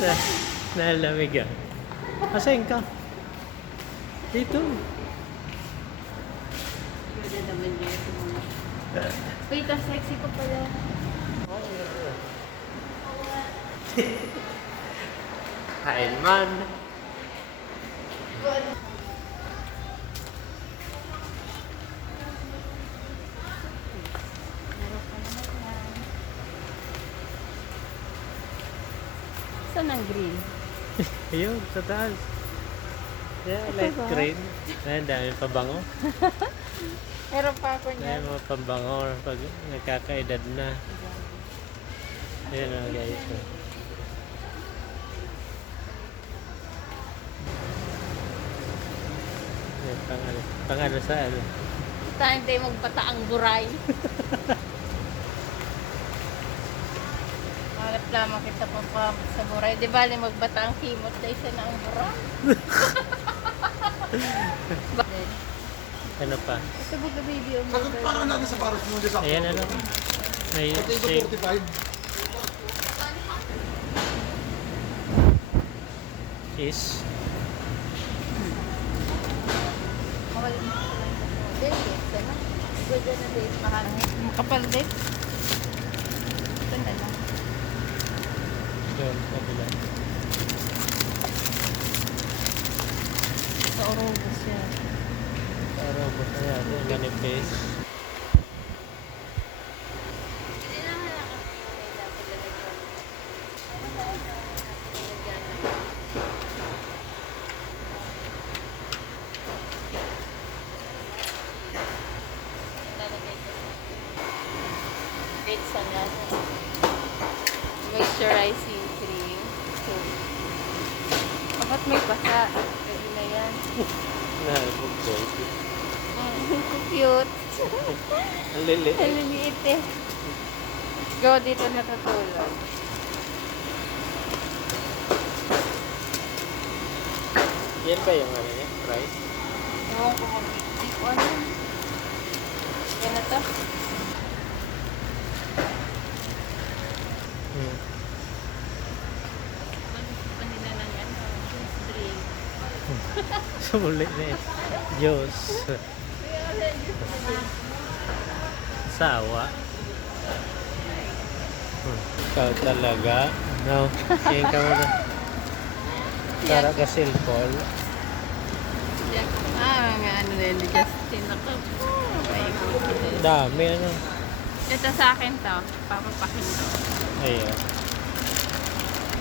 na, nalamig ah. Asayin ka? Dito. Pwede naman dito. Wait, ang sexy ko pala. Kain man. Saan ang green? Ayun, sa taas. Yeah, light ba? green. Ayan, dami pabango. Meron pa ako Dami niyan. mga pabango pag nagkakaedad na. Ayan o guys. Ayan, pang ano sa ano. Time tayo magpataang buray. Malap lamang kita pa sa buray. Di ba, magbataang kimot na isa na ang buray? Ano pa? Ito ba video mo? Sagot pa natin sa paros mo dyan. Ayan ano. May Ito shape. 45. Is. Mahal mo sa lang ito. Date, sana. Pwede na date, mahal. Makapal date. Ito na lang. Doon, kabila. Sa Orobos yan. Para mo sa yan. Yung manifest. Dates na lang. Moisturizing cream. So, bakit may basa? Pwede na yan. Nalabog ko. Cute. Ang lilit. Ang liliit eh. Go dito natutulog. Yan ba yung ano niya? Price? Ewan ko kung hindi ko ano. Yan na to. Hmm. Kanila ng ano, juice drink. Sulit na eh. Diyos. Sawa. Ikaw talaga. No. Yan ka muna. Para ka silpol. Mga ano na yun, Justin. Ako, oh my God. Dami ano. Ito sa akin to. Papapakin to. Ayan.